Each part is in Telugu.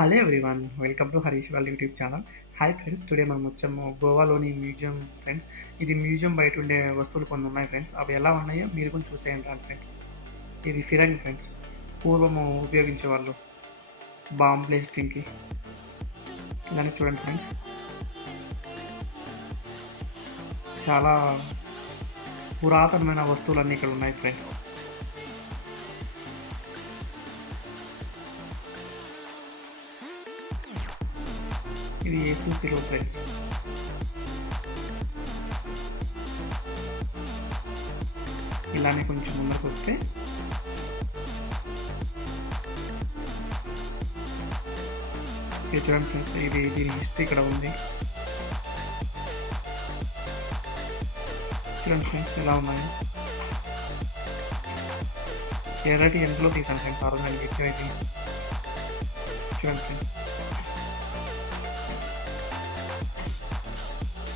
Hello everyone, welcome to Harish వాళ్ళ YouTube channel. Hi friends, today మనం వచ్చాము గోవాలోని మ్యూజియం ఫ్రెండ్స్. ఇది మ్యూజియం బయట ఉండే వస్తువులు కొన్ని ఉన్నాయి ఫ్రెండ్స్. అవి ఎలా ఉన్నాయో మీరు కూడా చూసేయండి రా ఫ్రెండ్స్. ఇది ఫిరంగి ఫ్రెండ్స్, పూర్వము ఉపయోగించేవాళ్ళు బాంబ్ బ్లాస్టింగ్కి. ఇలానే చూడండి ఫ్రెండ్స్, చాలా పురాతనమైన వస్తువులన్నీ ఇక్కడ ఉన్నాయి ఫ్రెండ్స్. ఇది ఏసీసీలో ఫ్రెండ్స్. ఇలానే కొంచెం ముందుకు వస్తే ఇది చూడండి ఫ్రెండ్స్, దీని హిస్టరీ ఇక్కడ ఉంది. చూడండి ఫ్రెండ్స్ ఎలా ఉన్నాయి. ఎర్రటి ఎంతలో తీసాను ఫ్రెండ్స్, ఆ రోజు నేను వీడియో ఇది. చూడండి ఫ్రెండ్స్,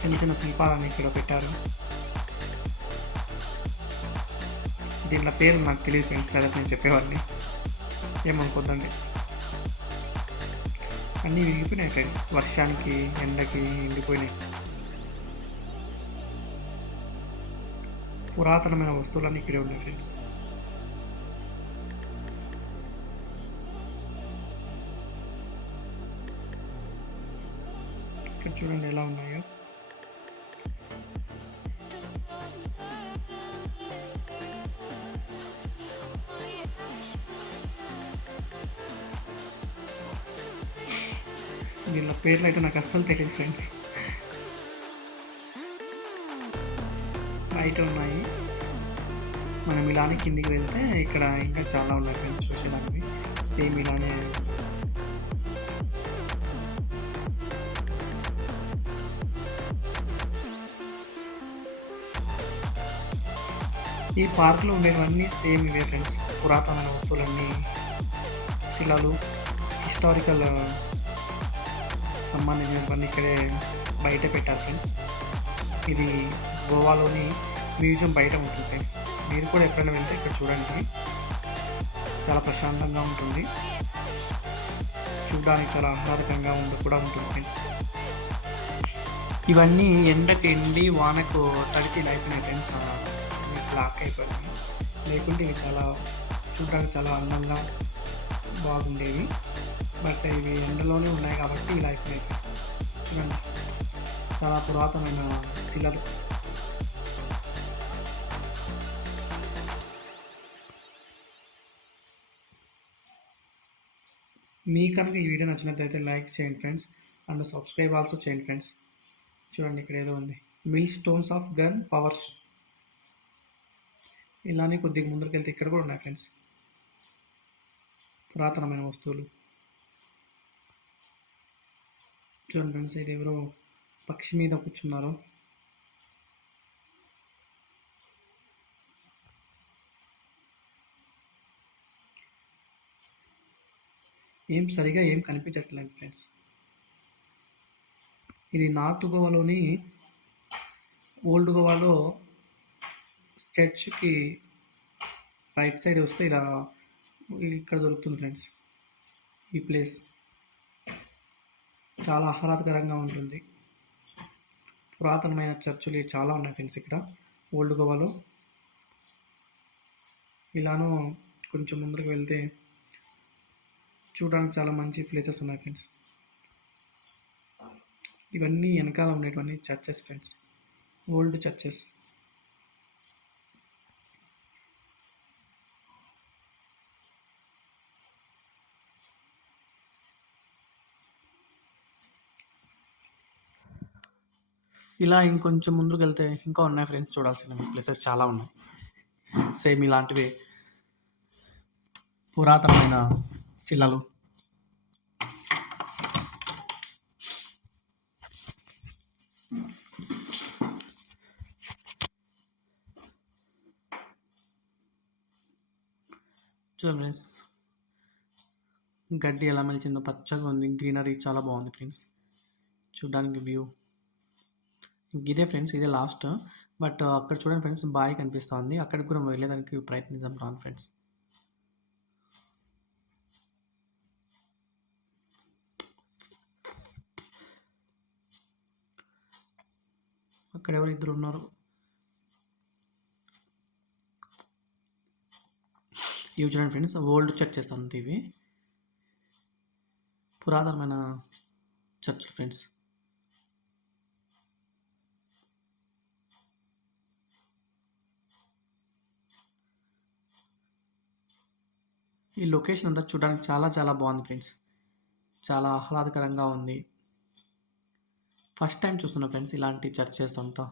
చిన్న చిన్న శిల్పాలని ఇక్కడ పెట్టారు. దీంట్లో పేరు నాకు తెలియదు ఫ్రెండ్స్, కదా నేను చెప్పేవాడిని, ఏమనుకోద్దండి. అన్నీ విరిగిపోయినాయి ఫ్రెండ్స్, వర్షానికి ఎండకి ఎండిపోయినాయి. పురాతనమైన వస్తువులన్నీ ఇక్కడే ఉన్నాయి ఫ్రెండ్స్. ఇక్కడ చూడండి ఎలా ఉన్నాయో. వీళ్ళ పేర్లు అయితే నాకు అస్సలు తెలియదు ఫ్రెండ్స్. బయట ఉన్నాయి. మనం ఇలానే కిందికి వెళ్తే ఇక్కడ ఇంకా చాలా ఉన్నాయి ఫ్రెండ్స్ చూసేదానికి. సేమ్ ఇలానే ఈ పార్క్లో ఉండేవన్నీ సేమ్ ఇవే ఫ్రెండ్స్. పురాతనమైన వస్తువులన్నీ, శిలలు, హిస్టారికల్ సంబంధించినవన్నీ ఇక్కడే బయట పెట్టారు ఫ్రెండ్స్. ఇది గోవాలోని మ్యూజియం బయట ఉంటుంది ఫ్రెండ్స్. మీరు కూడా ఎప్పుడైనా వెళ్తే ఇక్కడ చూడండి, చాలా ప్రశాంతంగా ఉంటుంది, చూడడానికి చాలా ఆహ్లాదకంగా కూడా ఉంటుంది ఫ్రెండ్స్. ఇవన్నీ ఎండకు ఎండి వానకు తడిచి అయిపోయినాయి ఫ్రెండ్స్, బ్లాక్ అయిపోయింది. లేకుంటే ఇవి చాలా చూడడానికి చాలా అందంగా బాగుండేవి. బట్ ఇవి ఎండలోనే ఉన్నాయి కాబట్టి ఇలా అయిపోయినాయి ఫ్రెండ్స్. చూడండి, చాలా పురాతనమైన శిలలు. మీ కనుక ఈ వీడియో నచ్చినట్లయితే లైక్ చేయండి ఫ్రెండ్స్, అండ్ సబ్స్క్రైబ్ ఆల్సో చేయండి ఫ్రెండ్స్. చూడండి ఇక్కడ ఏదో ఉంది, milestones of gun powers. ఇలానే కొద్దిగా ముందుకు వెళ్తే ఇక్కడ కూడా ఉన్నాయి ఫ్రెండ్స్, పురాతనమైన వస్తువులు. చూడండి ఫ్రెండ్స్, ఇది ఎవరో పక్షి మీద కూర్చున్నారు. సరిగా ఏం కనిపించట్లేదు ఫ్రెండ్స్. ఇది నార్త్ గోవాలోని ఓల్డ్ గోవాలో చర్చ్కి రైట్ సైడ్ వస్తే ఇలా ఇక్కడ దొరుకుతుంది ఫ్రెండ్స్. ఈ ప్లేస్ చాలా ఆహ్లాదకరంగా ఉంటుంది. పురాతనమైన చర్చులు చాలా ఉన్నాయి ఫ్రెండ్స్ ఇక్కడ ఓల్డ్ గోవాలో. ఇలానో కొంచెం ముందుకు వెళ్తే చూడడానికి చాలా మంచి ప్లేసెస్ ఉన్నాయి ఫ్రెండ్స్. ఇవన్నీ వెనకాల ఉండేటివన్నీ చర్చెస్ ఫ్రెండ్స్, ఓల్డ్ చర్చెస్. ఇలా ఇంకొంచెం ముందుకు వెళ్తే ఇంకా ఉన్నాయి ఫ్రెండ్స్, చూడాల్సిన ప్లేసెస్ చాలా ఉన్నాయి. సేమ్ ఇలాంటివి పురాతనమైన శిలలు. చూడండి ఫ్రెండ్స్, గడ్డి ఎలా మలిచిందో, పచ్చగా ఉంది, గ్రీనరీ చాలా బాగుంది ఫ్రెండ్స్. చూడడానికి వ్యూ ఇదే ఫ్రెండ్స్, ఇదే లాస్ట్. బట్ అక్కడ చూడండి ఫ్రెండ్స్, బాయ్ కనిపిస్తుంది, అక్కడికి కూడా వెళ్ళేదానికి ప్రయత్నిద్దాం రాను ఫ్రెండ్స్. అక్కడ ఎవరు ఇద్దరు ఉన్నారు. ఇవి చూడండి ఫ్రెండ్స్, ఓల్డ్ చర్చెస్ అంతే ఇవి, పురాతనమైన చర్చ్ ఫ్రెండ్స్. ఈ లొకేషన్ అంతా చూడడానికి చాలా చాలా బాగుంది ఫ్రెండ్స్, చాలా ఆహ్లాదకరంగా ఉంది. ఫస్ట్ టైం చూస్తున్నా ఫ్రెండ్స్ ఇలాంటి చర్చెస్ అంతా.